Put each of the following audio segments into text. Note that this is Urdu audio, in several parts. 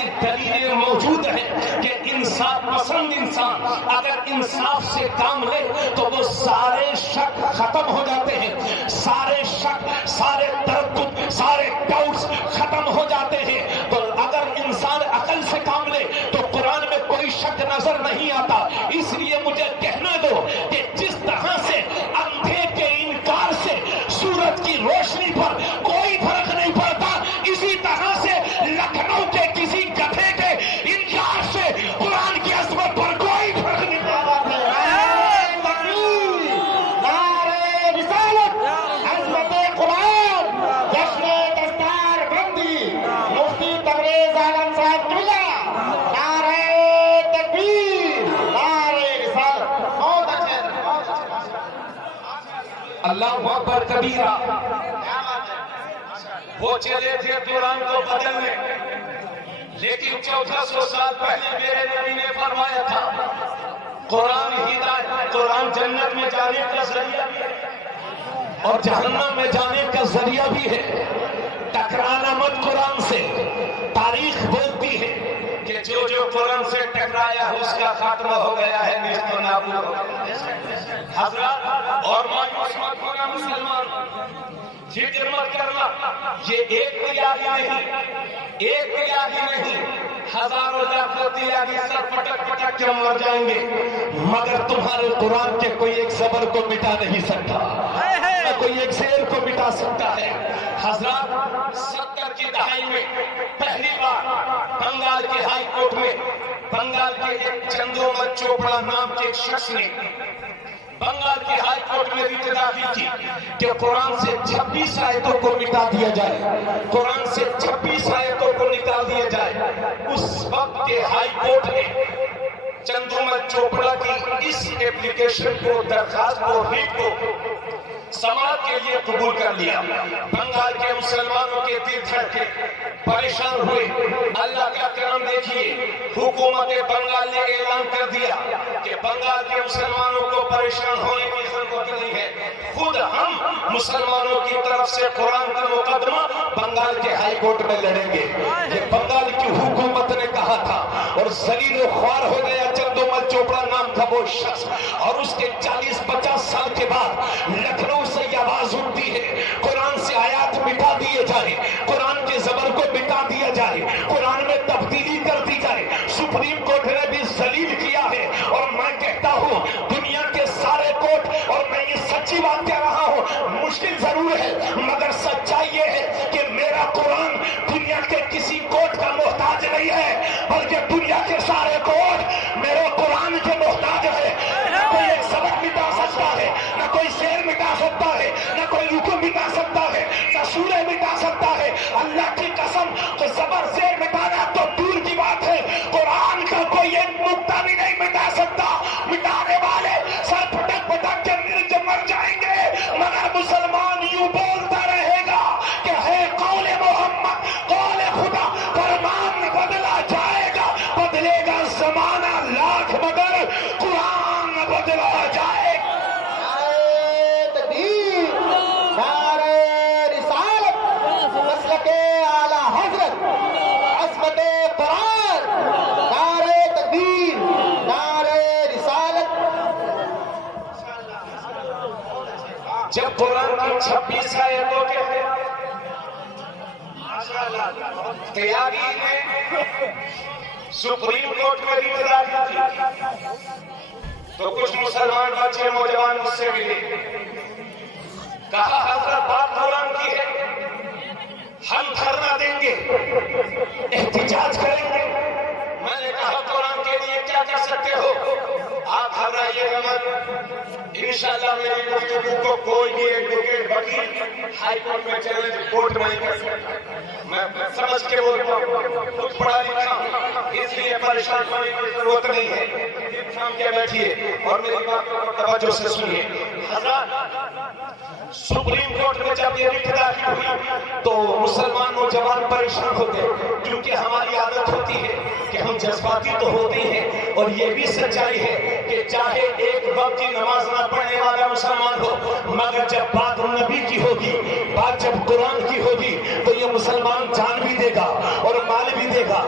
ایسی دلیلیں موجود ہیں کہ انصاف پسند انسان اگر انصاف سے کام لے تو وہ سارے شک ختم ہو جاتے ہیں، سارے شک، سارے تردد، سارے ڈاؤٹس ختم ہو جاتے ہیں۔ تو اگر انسان عقل سے کام لے تو قرآن میں کوئی شک نظر نہیں آتا۔ اس لیے مجھے کہنا دو کہ جس طرح سے اندھے کے انکار سے سورج کی روشنی پر کوئی فرق نہیں پڑتا، اسی طرح سے لکھنؤ کے کسی گدھے کے انکار سے قرآن کی عظمت پر کوئی فرق نہیں پڑتا۔ اللہ اکبر کبیرہ۔ وہ چلے تھے قرآن کو بدلنے، لیکن 1400 سال پہلے میرے نبی نے فرمایا تھا قرآن ہدایت، قرآن جنت میں جانے کا ذریعہ بھی ہے اور جہنم میں جانے کا ذریعہ بھی ہے۔ ٹکرانا مت قرآن سے۔ تاریخ بولتی ہے کہ جو قرآن سے ٹکرایا اس کا خاتمہ ہو گیا ہے، نیست و نابود ہو گیا۔ حضرات اور مایوس مت ہونا مسلمان، فکر مت کرنا، یہ ایک تیاگی نہیں، ایک تیاگی نہیں، ہزاروں لاکھوں تیاگی سر پٹک پٹک کے مر جائیں گے، مگر تمہارے قرآن کے کوئی ایک زبر کو مٹا نہیں سکتا، نہ کوئی ایک زیر کو مٹا سکتا ہے۔ حضرات 70 کی دہائی میں پہلی بار بنگال کے ہائی کورٹ میں بنگال کے ایک چندو مت چوپڑا نام کے ایک شخص نے بنگال کی ہائی کورٹ میں ریٹ داخل کی کہ قرآن سے 26 آیتوں کو مٹا دیا جائے، قرآن سے 26 آیتوں کو نکال دیا جائے۔ اس وقت کے ہائی کورٹ نے چندو مت چوپڑا کی اس ایپلیکیشن کو، درخواست کو، ریٹ کو سماعت کے لیے قبول کر لیا۔ بنگال کے مسلمانوں کے دل دھڑکے، پریشان ہوئے۔ اللہ کا کرم دیکھیے، حکومت بنگال نے اعلان کر دیا کہ بنگال کے مسلمانوں کو پریشان ہونے کی ضرورت نہیں ہے، خود ہم مسلمانوں کی طرف سے قرآن کا مقدمہ بنگال کے ہائی کورٹ میں لڑیں گے۔ یہ بنگال کی حکومت نے کہا تھا اور ذلیل و خوار ہو گیا چندو مت چوپڑا نام کا وہ شخص، اور اس کے 40-50 سال کے بعد لکھنؤ سے یہ آواز اٹھتی ہے قرآن سے آیات مٹا دیے جائے، قرآن کے زبر کو مٹا دیا جائے، قرآن میں تبدیلی کر دی جائے۔ سپریم کورٹ نے بھی ذلیل کیا ہے، اور میں کہتا ہوں دنیا کے سارے کورٹ، اور میں یہ سچی بات کہہ رہا ہوں، مشکل ضرور ہے مگر سچائی یہ ہے کہ میرا قرآن دنیا کے کسی کورٹ کا محتاج نہیں ہے، بلکہ دنیا کے سارے کورٹ میرے قرآن کے محتاج ہے۔ نہ کوئی ایک سبق مٹا سکتا ہے، نہ کوئی شعر مٹا سکتا ہے، نہ کوئی رکو مٹا سکتا ہے، نہ سورہ مٹا سکتا ہے۔ اللہ کی قسم، تو زبر زیر مٹانا تو دور کی بات ہے، قرآن کا کوئی ایک نقطہ بھی نہیں مٹا سکتا۔ مٹانے والے سر پٹک پٹک کے مر جائیں گے، مگر مسلمان یوں بولتا رہے گا کہ ہے قول محمد، قول خدا، فرمان بدلا جائے گا، بدلے گا زمانہ لاکھ مگر قرآن بدلا جائے گا۔ جب قرآن کی 26 آیتوں کے تیاری نے سپریم کورٹ میں ریٹ داخل کی تو کچھ مسلمان بچے نوجوان مجھ سے ملے، کہا حضرت بات قرآن کی ہے، ہم دھرنا دیں گے، احتجاج کریں گے۔ میں نے کہا قرآن کے لیے کیا کر سکتے ہو؟ آپ گھبرائیے مت، انشاءاللہ میری گفتگو کو کوئی بھی ایڈوکیٹ وکیل ہائی کورٹ میں چیلنج کورٹ میں نہیں کر سکتا۔ میں سمجھ کے بولتا ہوں، خود پڑھا لکھا ہوں، اس لیے پریشان ہونے کی ضرورت نہیں ہے۔ تھام کے بیٹھیے اور میری بات کو توجہ سے سنیے۔ حضرات، سپریم کورٹ میں جب یہ ریٹ داخل ہوئی تو مسلمان نوجوان پریشان ہوتے، کیونکہ ہماری عادت ہوتی ہے کہ ہم جذباتی تو ہوتے ہیں، اور یہ بھی سچائی ہے کہ چاہے ایک وقت کی نماز نہ پڑھنے والا مسلمان ہو، مگر جب بات نبی کی ہوگی، بات جب قرآن کی ہوگی، تو یہ مسلمان جان بھی دے گا اور مال بھی دے گا۔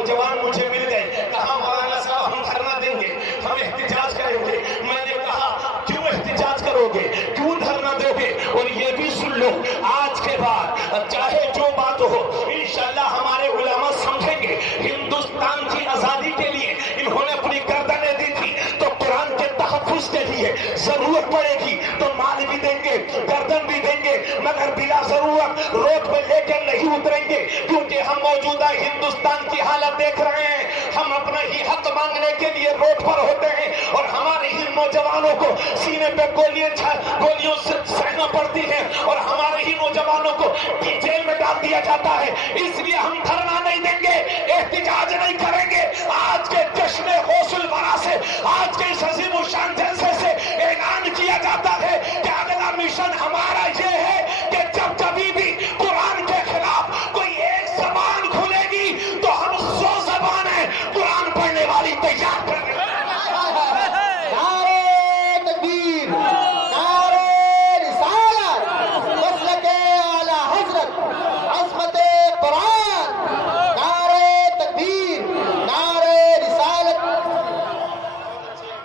نوجوان مجھے مل گئے، کہا مولانا صاحب ہم دھرنا دیں گے، ہم احتجاج کریں گے۔ میں نے کہا کیوں احتجاج کرو گے، کیوں دھرنا دو گے؟ اور یہ بھی سن لو آج کے بعد چاہے جو بات ہو انشاءاللہ ہمارے علماء سمجھیں گے ہندوستان کی آزادی کے لیے انہوں نے اپنی گردنیں دی تھی، تو قرآن کے تحفظ کے لیے ضرورت پڑے گی تو مال بھی دیں گے، گردن بھی دیں گے، مگر بلا ضرورت روڈ پہ لے کے نہیں اتریں گے، کیونکہ ہم موجودہ ہندوستان کی حالت دیکھ رہے ہیں۔ ہم اپنا ہی حق مانگنے کے لیے روڈ پر ہوتے ہیں اور ہمارے ہی نوجوانوں کو سینے پہ گولیوں سے سہنا پڑتی ہے اور ہمارے ہی نوجوانوں کو جیل میں ڈال دیا جاتا ہے۔ اس لیے ہم دھرنا نہیں دیں گے، احتجاج نہیں کریں گے۔ آج کے جشن غوث الورا سے، آج کے اس عظیم الشان جلسے سے اعلان کیا جاتا ہے کہ اگلا مشن ہمارا یہ ہے کہ جب کبھی بھی قرآن کے خلاف کوئی ایک زبان کھلے گی تو ہم 100 زبانیں قرآن پڑھنے والی تیار کر دیں گے۔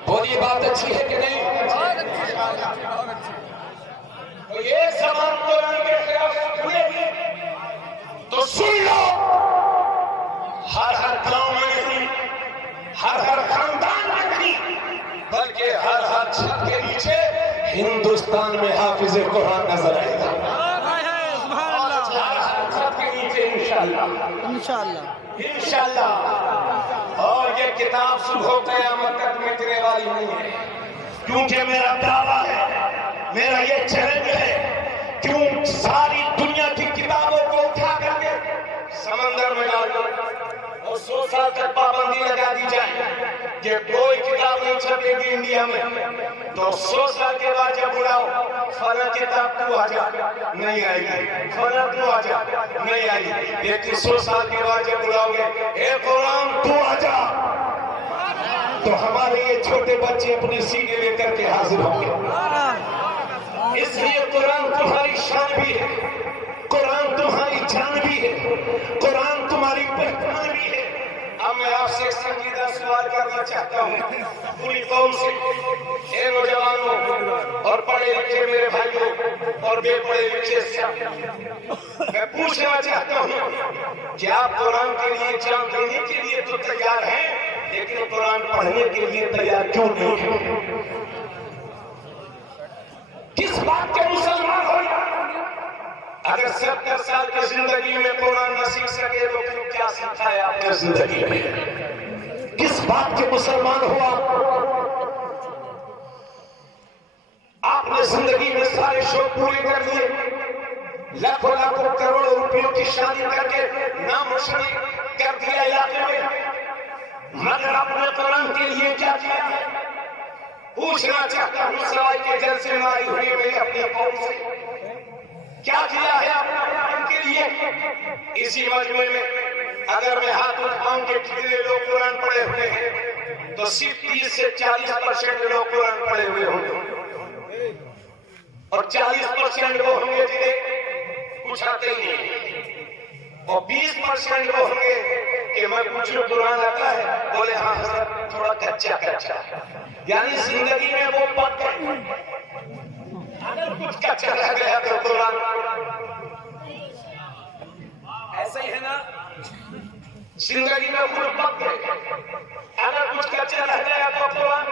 بولی بات اچھی ہے کہ نہیں؟ تو یہ زبان قرآن کے خلاف کھلے گی تو سن لو، ہر گاؤں میں نہیں، ہر خاندان میں نہیں، بلکہ ہر چھت کے نیچے ہندوستان میں حافظ قرآن نظر آئے گا۔ ہر چھت کے نیچے انشاءاللہ۔ اور یہ کتاب صبح قیامت تک مٹنے والی نہیں ہے، کیونکہ میرا دعویٰ ہے، میرا یہ چیلنج ہے، کیوں ساری دنیا کی کتابوں کو اٹھا کر کے سمندر میں ڈال دو اور 100 سال تک پابندی لگا دی جائے کہ کوئی کتاب نہیں چھپے گی انڈیا میں، تو 100 سال کے بعد جب بلاؤ فلاں کتاب تو آ جا، نہیں آئے گی، فلاں تو آ جا، نہیں آئے گی، لیکن 100 سال کے بعد جب بلاؤ گے اے قرآن تو آ جا، تو ہمارے یہ چھوٹے بچے اپنے سینے لے کر کے حاضر ہوں گے۔ اس لیے قرآن تمہاری شان بھی ہے، قرآن تمہاری جان بھی ہے، قرآن تمہاری پہچان بھی ہے۔ اب میں آپ سے ایک سنجیدہ سوال کرنا چاہتا ہوں پوری قوم سے، اے نوجوانوں اور پڑھے لکھے میرے بھائیوں اور بے پڑھے لکھے سے میں پوچھنا چاہتا ہوں کہ آپ قرآن کے لیے جان دینے کے لیے تو تیار ہیں، لیکن قرآن پڑھنے کے لیے تیار کیوں نہیں ہیں؟ کس بات کے مسلمان ہو یا اگر 70 سال کی زندگی میں قرآن نہ سیکھ سکے تو پھر کیا سیکھا ہے آپ نے زندگی میں؟ کس بات کے مسلمان ہوا؟ آپ نے زندگی میں سارے شوق پورے کر لیے، لاکھوں کروڑوں روپیوں کی شادی کر کے نام روشن کر دیا علاقے میں، مگر آپ نے قرآن کے لیے کیا کیا؟ پوچھنا چاہتا ہوں سرائی کے جلسے میں آئی ہوئی میں اپنی قوم سے، کیا کیا ہے آپ نے قرآن کے لیے؟ اسی مجموعے میں اگر میں ہاتھ اٹھاؤں کہ کتنے لوگ قرآن پڑھے ہوئے ہیں تو صرف 30 سے 40% لوگ قرآن پڑھے ہوئے ہوں گے، اور 40% وہ ہوں گے جنہیں کچھ آتے ہی نہیں، اور 20% وہ ہوں گے کہ میں پوچھوں قرآن آتا ہے، بولے ہاں حضرت تھوڑا کچا، یعنی زندگی میں وہ پک گئے۔ اگر کچھ کچا رہ گیا تو قرآن ایسا ہی ہے نا، زندگی میں وہ پک گئے، اگر کچھ کچا رہ گیا تو قرآن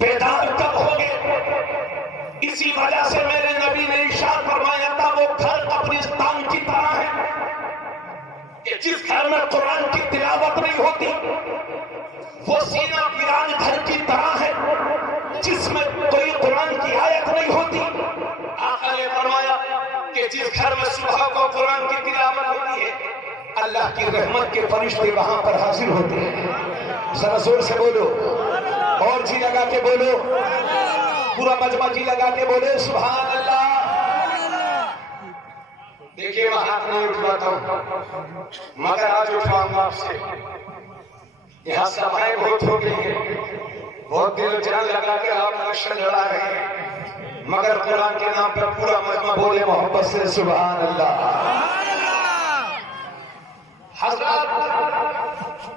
بیدار کب ہوگے؟ اسی وجہ سے میرے نبی نے ارشاد فرمایا تھا وہ گھر قبرستان کی طرح ہے کہ جس گھر میں قرآن کی تلاوت نہیں ہوتی وہ سینہ ویران گھر کی طرح ہے جس میں کوئی قرآن کی آیت نہیں ہوتی۔ آقا نے فرمایا کہ جس گھر میں صبح کو قرآن کی تلاوت ہوتی ہے اللہ کی رحمت کے فرشتے وہاں پر حاضر ہوتے ہیں۔ ذرا زور سے بولو اور جی لگا کے بولو، پورا مجمع جی لگا کے بولے سبحان اللہ۔ دیکھیے میں ہاتھ نہیں اٹھواتا ہوں مگر آج اٹھواؤں گا آپ سے، یہاں سبھائیں بہت ہو گئی ہیں، بہت دل و جان لگا کے آپ نشن لڑا رہے ہیں، مگر قرآن کے نام پر پورا مجمع بولے محبت سے سبحان اللہ۔ حضرات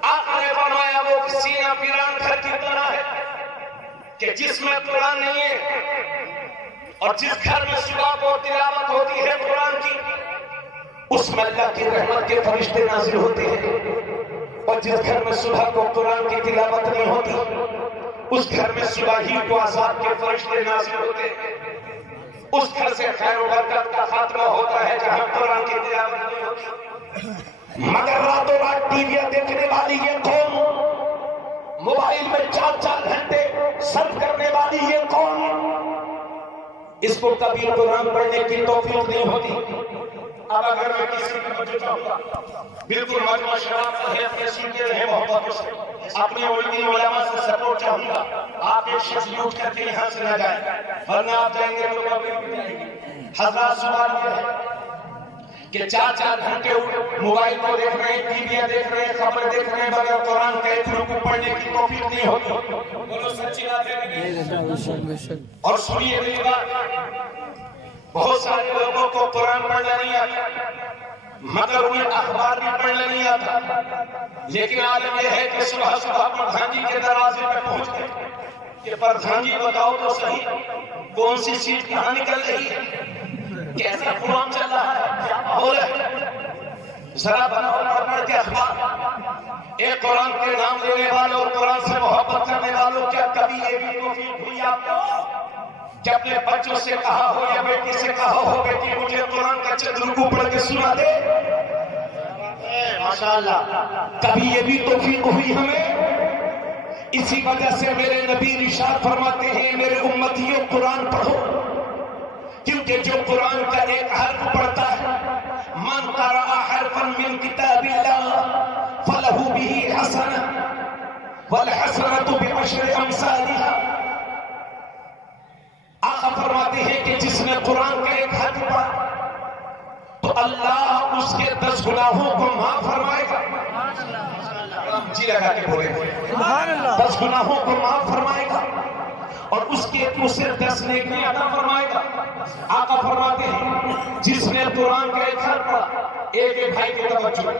آپ نے فرمایا وہ سینہ پیران گھر کی طرح ہے کہ جس میں قرآن نہیں ہے، اور جس گھر میں صبح کو تلاوت ہوتی ہے قرآن کی، اس میں اللہ کی رحمت کے فرشتے نازل ہوتے ہیں، اور جس گھر میں صبح کو قرآن کی تلاوت نہیں ہوتی، اس گھر میں صبح ہی کو عذاب کے فرشتے نازل ہوتے ہیں۔ اس گھر سے خیر و برکت کا خاتمہ ہوتا ہے جہاں قرآن کی تلاوت نہیں ہوتی۔ مگر راتوں رات ٹی وی دیکھنے والی یہ قوم، موبائل میں 4 گھنٹے صرف کرنے والی یہ قوم، اس کو کبھی قرآن پڑھنے کی توفیق نہیں ہوتی۔ اب اگر میں کسی کو بچ جاؤں گا، بالکل مجمع شراب ہے، اپنے سیکھے رہے محبت سے، اپنے علمی علماء سے سپورٹ چاہوں گا، آپ ایک شخص یوٹ کر کے یہاں سے نہ جائیں، ورنہ آپ جائیں گے تو کبھی بھی جائیں گے۔ حضرات سوال یہ ہے کہ 4 گھنٹے موبائل کو دیکھ رہے ہیں، ٹی وی دیکھ رہے ہیں، خبر دیکھ رہے ہیں، مگر قرآن کا ایک رکوع پڑھنے کی توفیق نہیں ہوتی۔ بولو سچی بات ہے۔ اور سنیے میری بات، بہت سارے لوگوں کو قرآن پڑھنا نہیں آتا، مگر انہیں اخبار بھی پڑھنا نہیں آتا، لیکن عالم یہ ہے کہ صبح صبح پردھان جی کے دروازے پہ پہنچ گئے کہ پردھان جی بتاؤ تو صحیح کون سی سیٹ کہاں نکل رہی ہے، کیسا قرآن چل رہا ہے، کیا ماحول ہے، ذرا بناؤ پڑھ کے اخبار۔ ایک قرآن کے نام لینے والوں، قرآن سے محبت کرنے والوں، کیا کبھی یہ بھی توفیق ہوئی آپ کو کہ اپنے بچوں سے کہا ہو یا بیٹی سے کہا ہو بیٹی مجھے قرآن کا چند رکوع پڑھ کے سنا دے؟ ماشاءاللہ کبھی یہ بھی توفیق ہوئی ہمیں؟ اسی وجہ سے میرے نبی ارشاد فرماتے ہیں میرے امتیوں قرآن پڑھو، کیونکہ جو قرآن کا ایک حرف پڑھتا ہے، من قرأ حرفا من کتاب اللہ فلہ بہ حسنہ والحسنۃ بعشر امثالها۔ آقا فرماتے ہیں کہ جس نے قرآن کا ایک حرف پڑھا تو اللہ اس کے 10 گناہوں کو معاف فرمائے گا۔ جی لگا کے بولے 10 گناہوں کو معاف فرمائے گا، اور اس کے اسے 10 نیکی عطا فرمائے گا۔ آقا فرماتے ہیں جس نے قرآن کا ایک حرف پڑھا، ایک بھائی کی توجہ،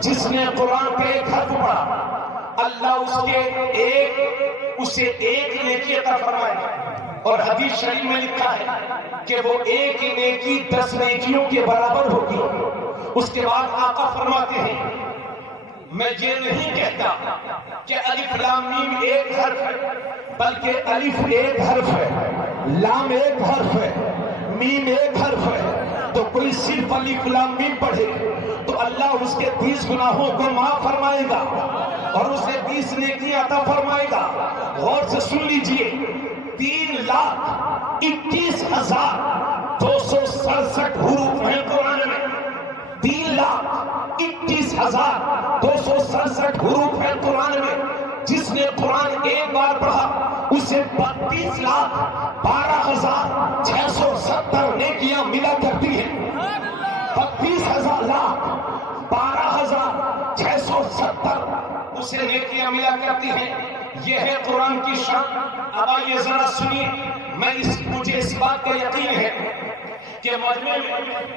جس نے قرآن کا ایک حرف پڑھا اللہ اسے ایک نیکی عطا فرمائے گا، اور حدیث شریف میں لکھا ہے کہ وہ ایک نیکی 10 نیکیوں کے برابر ہوگی۔ اس کے بعد آقا فرماتے ہیں میں یہ نہیں کہتا کہ الف لام میم ایک حرف ہے، بلکہ الف ایک حرف ہے، لام ایک حرف ہے، میم ایک حرف ہے، تو کوئی صرف الف لام میم پڑھے تو اللہ اس کے 30 گناہوں کو معاف فرمائے گا اور اسے 20 نیکی عطا فرمائے گا۔ غور سے سن لیجئے، 3,21,267 حروف ہیں قرآن میں، 3,21,267 حروف ہیں قرآن میں۔ جس نے قرآن ایک بار پڑھا اسے 32,12,670 نیکیاں ملا کرتی ہیں۔ 32,12,670 اسے نیکیاں ملا کرتی ہیں۔ یہ ہے قرآن کی شان۔ اب آئیے ذرا سنیے، مجھے اس بات کا یقین ہے کہ مجمع میں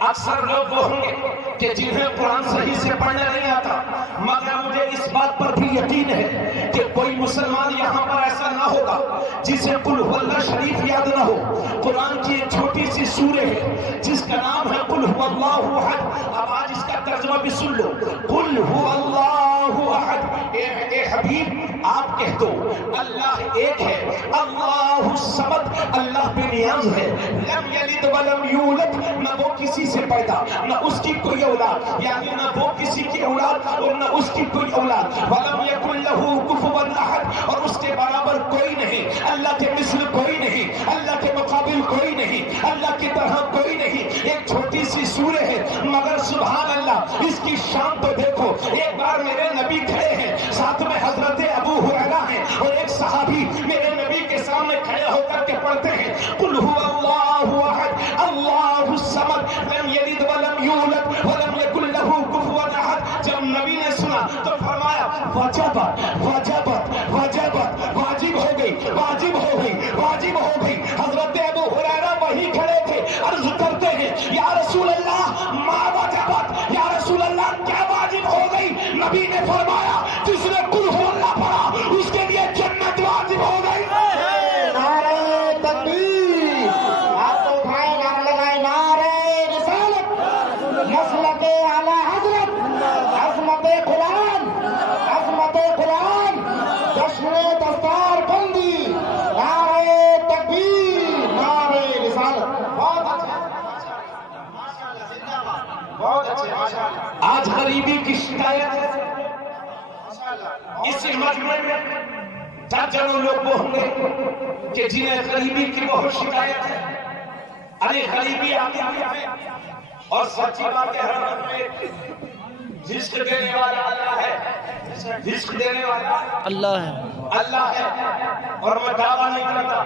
اکثر لوگ وہ ہوں گے کہ جنہیں قرآن صحیح سے پڑھنا نہیں آتا، مگر مجھے اس بات پر بھی یقین ہے کہ کوئی مسلمان یہاں پر ایسا نہ ہوگا جسے قل هو اللہ شریف یاد نہ ہو۔ قرآن کی ایک چھوٹی سی سورہ ہے جس کا نام ہے قل هو اللہ احد۔ اب آج اس کا ترجمہ بھی سن لو، قل هو اللہ احد۔ اے حبیب آپ کہہ دو اللہ ایک ہے، اللہ الصمد، اللہ بے نیاز ہے، لم یلد ولم یولد، نہ وہ کسی سے پیدا نہ اس کی کوئی اولاد، یعنی نہ وہ کسی کی اولاد اور نہ اس کی کوئی اولاد، ولم یکن لہ کفوا احد، اور اس کے برابر کوئی نہیں، اللہ کے مثل کوئی نہیں، اللہ کے مقابل کوئی نہیں، اللہ کی طرح کوئی نہیں۔ ایک چھوٹی سی سورہ ہے مگر سبحان اللہ اس کی شان تو دیکھو۔ ایک بار میرے نبی کھڑے ہیں، ساتھ میں حضرت ابو ہریرہ ہیں اور ایک صحابی میرے نبی کے سامنے کھڑے ہو کر کے پڑھتے ہیں قل هو اللہ احد اللہ الصمد لم یلد ولم یولد ولم یکن لہ کفوا احد۔ جب نبی نے سنا تو فرمایا وجبت وجبت وجبت، واجب ہو گئی واجب ہو گئی واجب ہو گئی۔ حضرت ابو ہریرہ وہی کھڑے تھے، عرض کرتے ہیں یا رسول اللہ ما وجبت، یا رسول اللہ کیا واجب ہو گئی؟ نبی نے فرمایا جس نے قل ہو اللہ پڑھا اس کے لیے جنت واجب ہو گئی۔ نعرہ تکبیر، آپ تو اٹھائے نعرہ لگائے، نعرہ رسالت، مسلک اعلی حضرت، عظمت قرآن، عظمت قرآن، جشن دستار بندی، نعرہ تکبیر، نعرہ رسالت۔ بہت اچھا، بہت اچھے۔ آج غریبی کی شکایت ہے اس مجمع میں درجنوں لوگ وہ ہوں گے کہ جنہیں غریبی کی بہت شکایت ہے۔ ارے غریبی آتی ہے اور سچی بات ہے، ہر وقت میں رزق دینے والا اللہ ہے، رزق دینے والا اللہ ہے، اور میں دعویٰ نہیں کرتا،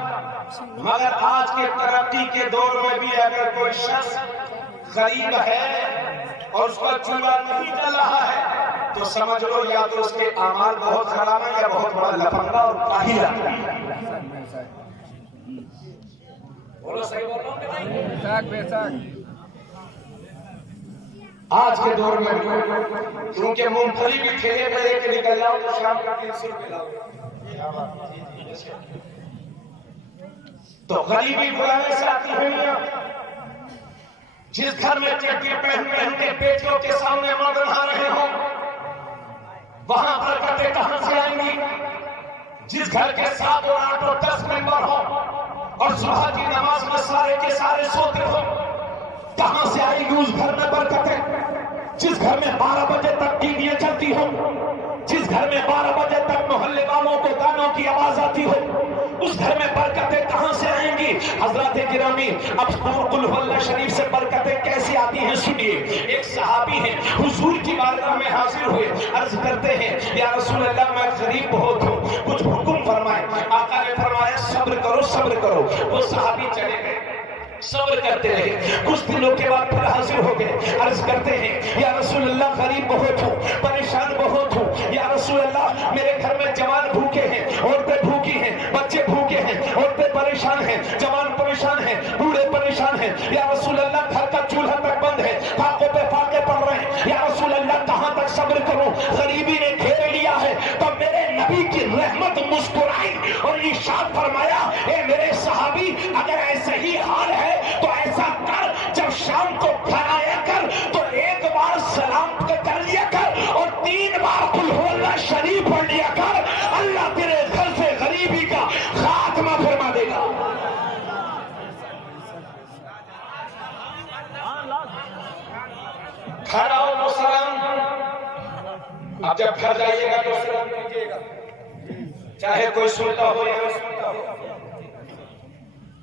مگر آج کے ترقی کے دور میں بھی اگر کوئی شخص غریب ہے اور اس کا چولہا نہیں جل رہا ہے تو سمجھ لو یا تو اس کے اعمال بہت خراب ہیں یا بہت بڑا لفنگا اور کاہل ہے۔ بولو صحیح بولو کہ نہیں؟ آج کے دور میں کیونکہ مونگ پھلی بھی ٹھیلے پہ لے کے نکل جاؤ تو شام کا 300 روپے لاؤ، تو غریبی بلانے سے آتی ہوئی جس گھر میں چٹی پہن پہن کے بیٹیوں کے سامنے مرد نہا رہے ہوں وہاں برکتیں کہاں سے آئیں گی؟ جس گھر کے 7 اور 8 اور 10 ممبر ہوں اور صبح کی نماز میں سارے کے سارے سوتے ہوں کہاں سے آئیں گی اس گھر میں برکتیں؟ جس گھر میں 12 بجے تک ٹیویاں چلتی ہوں، جس گھر میں 12 بجے تک محلے والوں کو گانوں کی آواز آتی ہو، اس گھر میں برکتیں کہاں سے آئیں گی؟ حضرات گرامی، اب قل ہو اللہ شریف سے برکتیں کیسی آتی ہیں سنیے۔ ایک صحابی ہیں حضور کی بارگاہ میں حاضر ہوئے، عرض کرتے ہیں یا رسول اللہ میں غریب بہت ہوں، کچھ حکم فرمائیں۔ آقا نے فرمایا صبر کرو صبر کرو۔ وہ صحابی چلے گئے، صبر کرتے رہے، کچھ دنوں کے بعد پھر حاضر ہو گئے، عرض کرتے ہیں یا رسول اللہ غریب بہت ہوں، پریشان بہت ہوں، یا رسول اللہ میرے گھر میں جوان بھوکے ہیں، عورتیں بھوکی ہیں، بچے بھوکے ہیں، عورتیں پریشان ہیں، جوان پریشان ہیں، بوڑھے پریشان ہیں، یا رسول اللہ گھر کا چولہا تک بند ہے، فاقوں پہ فاقے پڑ رہے ہیں، یا رسول اللہ کہاں تک صبر کروں؟ غریبی نے گھیر لیا ہے۔ تو میرے نبی کی رحمت مسکرائی اور ارشاد فرمایا اے میرے صحابی اگر ایسا ہی حال ہے تو ایسا کر، جب شام کو گھر آیا کر تو ایک بار سلام کر لیا کر اور 3 بار قل ہو اللہ شریف پڑھ لیا کر، اللہ تیرے گھر سے غریبی کا خاتمہ فرما دے گا۔ گھر آؤ تو سلام، اب جب گھر جائیے گا تو سلام کیجیے گا، چاہے کوئی سنتا ہو یا نہ سنتا ہو۔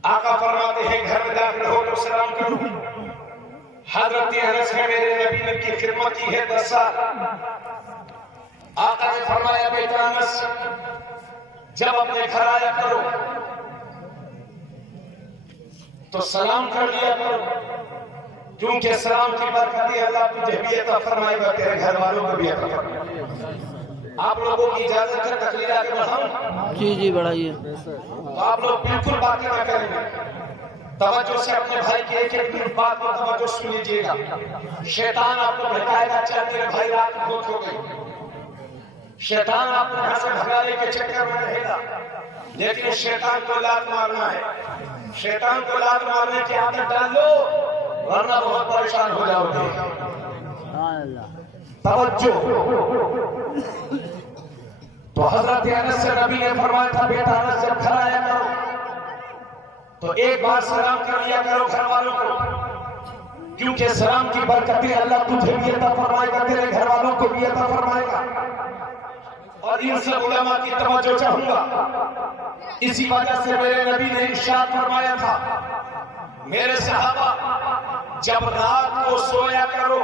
آقا فرماتے ہیں گھر میں داخل ہو تو سلام کرو۔ حضرت انس ہے میرے نبی نے کی خدمت کی ہے 10 سال۔ آقا نے فرمایا بیٹا انس جب اپنے گھر آیا کرو تو سلام کر لیا کرو، کیونکہ سلام کی برکت اللہ تجھے بھی عطا فرمائے گا، تیرے گھر والوں کو بھی عطا فرمائے گا۔ آپ لوگوں کی اجازت ہے تقریر آگے بڑھاؤں؟ جی بڑھائیے۔ تو آپ لوگ بالکل باتیں نہ کریں گے، توجہ سے اپنے بھائی کی ایک ایک بات کو توجہ سے لیجیے گا۔ شیطان آپ کو بھٹکائے گا، چاہے میرے بھائی رات بہت ہو گئی، شیطان آپ کو یہاں سے بھگانے کے چکر میں رہے گا، لیکن شیطان کو لات مارنا ہے، شیطان کو لات مارنے کی عادت ڈال لو ورنہ بہت پریشان ہو جاؤ گے۔ توجہ، تو حضرت انس سے نبی نے فرمایا تھا بیٹا انس جب گھر آیا کرو تو ایک بار سلام کر لیا کرو گھر والوں کو، کیونکہ سلام کی برکتیں اللہ تجھے بھی عطا فرمائے گا، تیرے گھر والوں کو بھی عطا فرمائے گا۔ اور ان سے علماء کی توجہ چاہوں گا، اسی وجہ سے میرے نبی نے ارشاد فرمایا تھا میرے صحابہ جب رات کو سویا کرو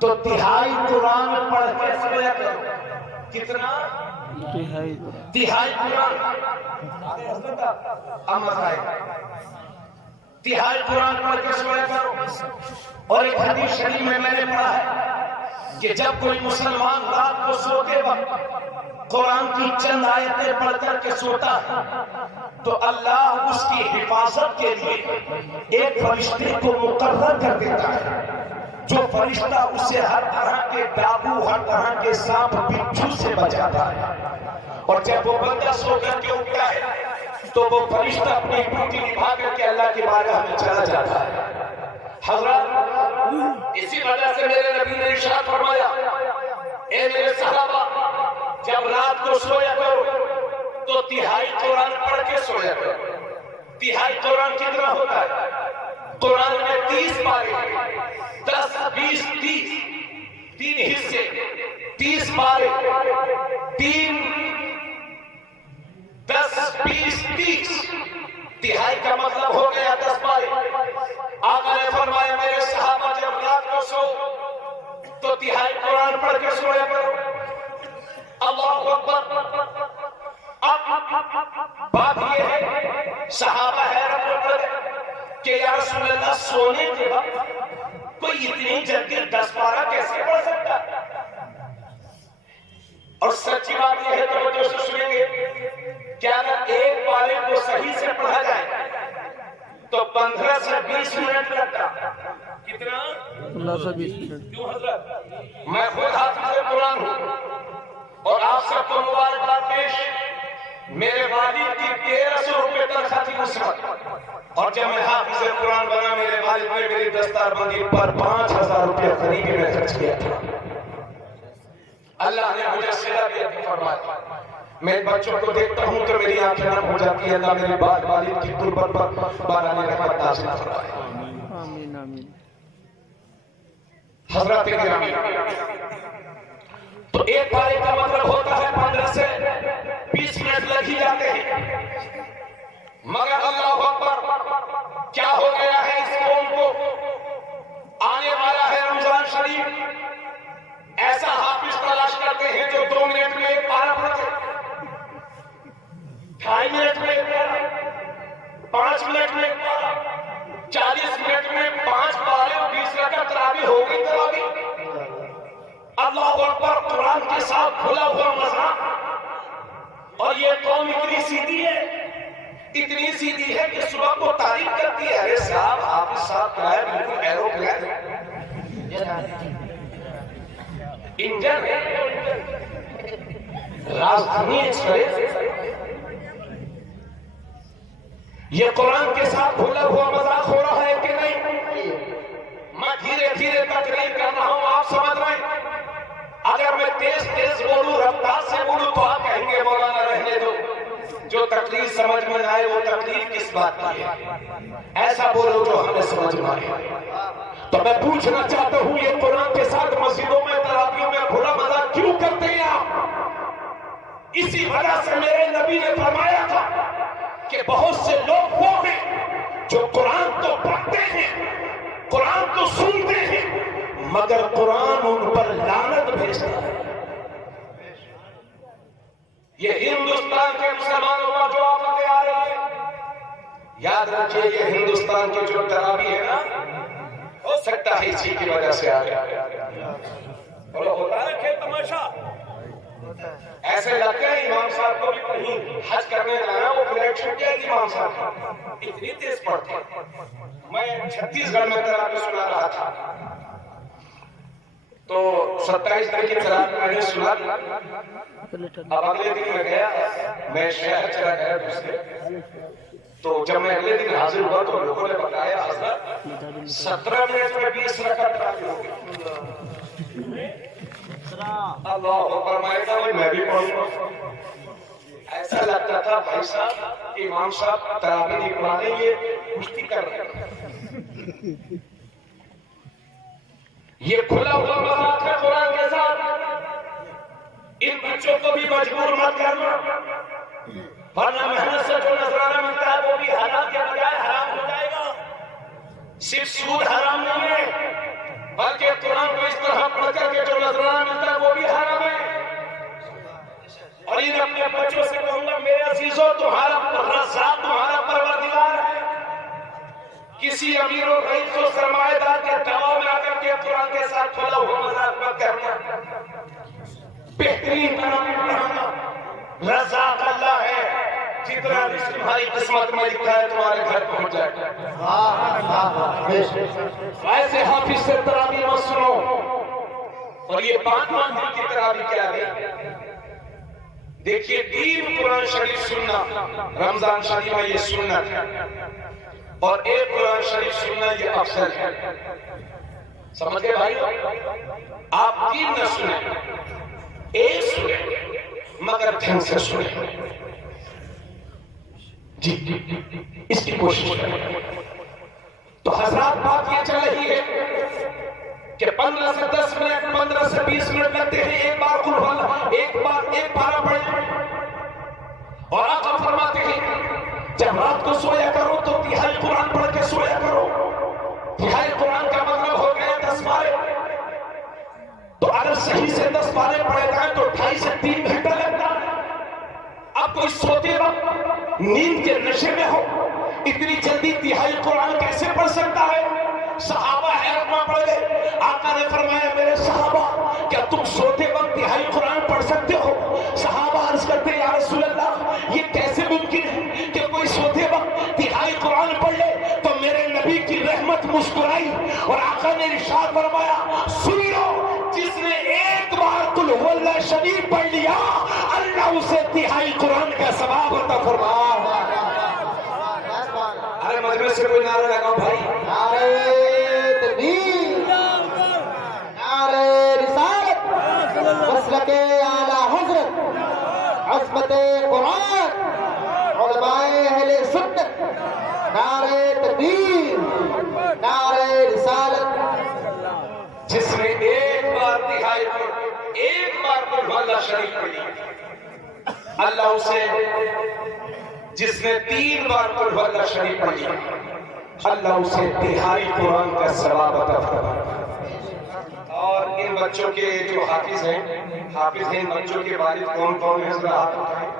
تو تہائی قرآن پڑھ کے سویا کرو۔ کتنا؟ تہائی قرآن، تہائی قرآن پڑھ کے سویا کرو۔ اور ایک حدیث شریف میں نے پڑھا ہے کہ جب کوئی مسلمان رات کو سوتے وقت قرآن کی چند آیتیں پڑھ کر کے سوتا ہے تو اللہ اس کی حفاظت کے لیے ایک فرشتے کو مقرر کر دیتا ہے جو فرشتہ اسے ہر طرح کے ڈاکو، ہر طرح کے سانپ بچھو سے بچاتا ہے، اور جب وہ بندہ سو کر کے اٹھتا ہے تو وہ فرشتہ اپنی ڈیوٹی نبھا کر کے اللہ کی بارگاہ میں چلا جاتا ہے۔ حضرات، اسی وجہ سے میرے نبی نے ارشاد فرمایا، اے میرے صحابہ، جب رات کو سویا کرو تو تہائی قرآن پڑھ کے سویا کرو۔ تہائی قرآن کتنا ہوتا ہے؟ قرآن میں 30 پارے، 10، 20، 30، 3 حصے، 30 پارے، 3، 10، 20، 30، تہائی کا مطلب ہو گیا 10 پارے۔ آقا نے فرمایا میرے صحابہ جب رات کو سو تو تہائی قرآن پڑھ کے سویا کرو۔ اللہ اکبر۔ اب بات یہ ہے، صحابہ حیرت میں پڑے کہ یا رسول اللہ سونے کے وقت کوئی اتنی جلدی 10 پارہ کیسے پڑھ سکتا؟ اور سچی بات یہ ہے، توجہ سے سنیں گے کہ اگر ایک پارے کو صحیح سے پڑھا جائے تو 15 سے 20 منٹ لگتا۔ کتنا؟ 15 سے 20 منٹ۔ کیوں حضرت؟ میں خود حافظ قرآن ہوں اور آپ سب کو مبارکباد پیش۔ میرے والد کی 1300 روپے تنخواہ تھی اس وقت، اور جب میں حافظ قرآن بنا میرے والد نے میری دستار بندی پر 5000 روپے خریدے میں خرچ کیا تھا۔ اللہ نے مجھے صلہ بھی عطا فرمایا۔ میں بچوں کو دیکھتا ہوں تو میری آنکھیں نم ہو جاتی ہیں۔ اللہ میرے والد کی قربت پر باران رحمت نازل فرمائے۔ آمین آمین۔ حضرات گرامی، تو ایک پارے کا مطلب ہوتا ہے 15 سے 20 منٹ لگ ہی جاتے ہیں، مگر اللہ اکبر، کیا ہو گیا ہے اس قوم کو؟ آنے والا ہے رمضان شریف، ایسا حافظ تلاش کرتے ہیں جو 2 منٹ میں ایک پارہ پڑھے، 2.5 منٹ میں ایک پارہ، 5 منٹ میں ایک پارہ، 40 منٹ میں 5 پارے اور 20 رکعت تراویح ہو گئی۔ تراویح اللہ اکبر، قرآن کے ساتھ کھلا ہوا مذاق۔ اور یہ قوم اتنی سیدھی ہے، اتنی سیدھی ہے کہ صبح کو تعریف کرتی ہے، ارے صاحب حافظ صاحب کا ہے بالکل ایروپلین انجن ہے، راجدھانی ایکسپریس۔ یہ قرآن کے ساتھ کھلا ہوا مذاق ہو رہا ہے کہ نہیں؟ میں دھیرے دھیرے تقریر کر رہا ہوں، آپ سمجھ رہے ہیں؟ اگر میں تیز تیز بولوں، رفتار سے بولوں تو آپ کہیں گے مولانا رہنے دو، جو تقریر سمجھ میں آئے وہ تقریر کس بات کی ہے، ایسا بولو جو ہمیں سمجھ میں آئے۔ تو میں پوچھنا چاہتا ہوں، یہ قرآن کے ساتھ مسجدوں میں تراویحوں میں کھلا مذاق کیوں کرتے ہیں آپ؟ اسی وجہ سے میرے نبی نے فرمایا تھا کہ بہت سے لوگ وہ ہیں جو قرآن تو پڑھتے ہیں، قرآن تو سنتے ہیں، مگر قرآن ان پر لعنت بھیجتا ہے۔ یہ ہندوستان کے مسلمانوں پر جو آفتیں آ رہی ہیں، یاد رکھیے یہ ہندوستان کی جو تراویح ہے نا، ہو سکتا ہے اسی کی وجہ سے آ رہا۔ اور ہوتا ہے کہ تماشا ایسے لگتا ہے امام صاحب کو بھی کہیں حج کرنے جانا، وہ فلیگ چھوٹ جائے گی امام صاحب، اتنی تیز پڑھتے ہیں۔ میں چھتیس گڑھ میں تراویح سنا رہا تھا تو 27 دن کی تراویح میں نے سنا، اب اگلے دن میں گیا، میں شہر چلا گیا دوسرے، تو جب میں اگلے دن حاضر ہوا تو لوگوں نے بتایا حضرت 17 منٹ میں 20 رکعت تراویح ہو گئی۔ اللہ اکبر، میں بھی پڑھوں گا۔ ایسا لگتا تھا بھائی صاحب امام صاحب تراویح نہیں پڑھانے، یہ کشتی کر رہے ہیں۔ یہ کھلا ہوا مذاق ہے قرآن کے ساتھ۔ ان بچوں کو بھی مجبور مت کرنا، ورنہ محنت سے جو نذرانہ ملتا ہے وہ بھی حلال کے بجائے حرام ہو جائے گا۔ صرف سود حرام نہیں ہے، بلکہ قرآن کو اس طرح پڑھ کر کے جو نذرانہ ملتا ہے وہ بھی حرام ہے۔ اور ان اپنے بچوں سے کہوں گا، میرے عزیزوں، تمہارا رزاق تمہارا پروردگار ہے۔ کسی امیر و رئیس و سرمایہ دار کے دعوی میں آ کر کے قرآن کے ساتھ کھلا ہوا مذاق مت کرنا۔ بہترین تراویح پڑھانا، رزاق اللہ ہے، کتنا تمہاری قسمت میں لکھا ہے تمہارے گھر پہنچ جائے گا. ایسے حافظ سے تراویح مت سنو. اور یہ 5 دن کی تراویح کیا ہے؟ دیکھیے 3 قرآن شریف سننا رمضان شریف میں یہ سنت ہے اور 1 قرآن شریف سننا یہ افضل ہے. سمجھ گئے بھائی؟ آپ 3 نہ سنیں، 1 سنیں مگر دھیان سے سنیں. جی اس کی کوشش کریں. تو حضرات بات یہ چل رہی ہے کہ 15 سے 10 منٹ 15 سے 20 منٹ لگتے ہیں ایک بار قل ہو اللہ ایک پارہ پڑھیں. اور آقا فرماتے ہیں جب رات کو سویا کرو تو 3 قرآن پڑھ کے سویا کرو. 3 قرآن کا مطلب ہو گئے 10 پارے. تو اگر صحیح سے 10 پارے پڑھے جائیں تو 2.5 سے 3 گھنٹہ لگتا ہے. اب کوئی سوتے وقت نیند کے نشے میں ہو اتنی جلدی 3 قرآن کیسے پڑھ سکتا ہے؟ صحابہ حیرت میں پڑ گئے. آقا نے فرمایا میرے صحابہ کیا تم سوتے وقت 3 قرآن پڑھ سکتے ہو؟ صحابہ عرض کرتے یا رسول اللہ یہ کیسے ممکن ہے کہ کوئی سوتے وقت 3 قرآن پڑھ لے؟ تو میرے نبی کی رحمت مسکرائی اور آقا نے ارشاد فرمایا سن لو جس نے ایک بار قل هو اللہ شریف پڑھ لیا اللہ اسے 3 قرآن کا ثواب عطا فرمائے. ارے مجمع سے کوئی نعرہ لگاؤ بھائی. نعرہ تکبیر، نعرہ رسالت، مسلک اعلی حضرت، عصمت قرآن، علماء اہل سنت. نعرہ تکبیر، نعرہ رسالت. جس نے ایک بار قل اللہ شریف پڑھی اللہ اسے، جس نے 3 بار قل اللہ شریف پڑھی اللہ اسے 3 قرآن کا ثواب عطا فرمائے. اور ان بچوں کے جو حافظ ہیں ان بچوں کے والد کون کون ہیں؟ ذرا ہاتھ اٹھائیں.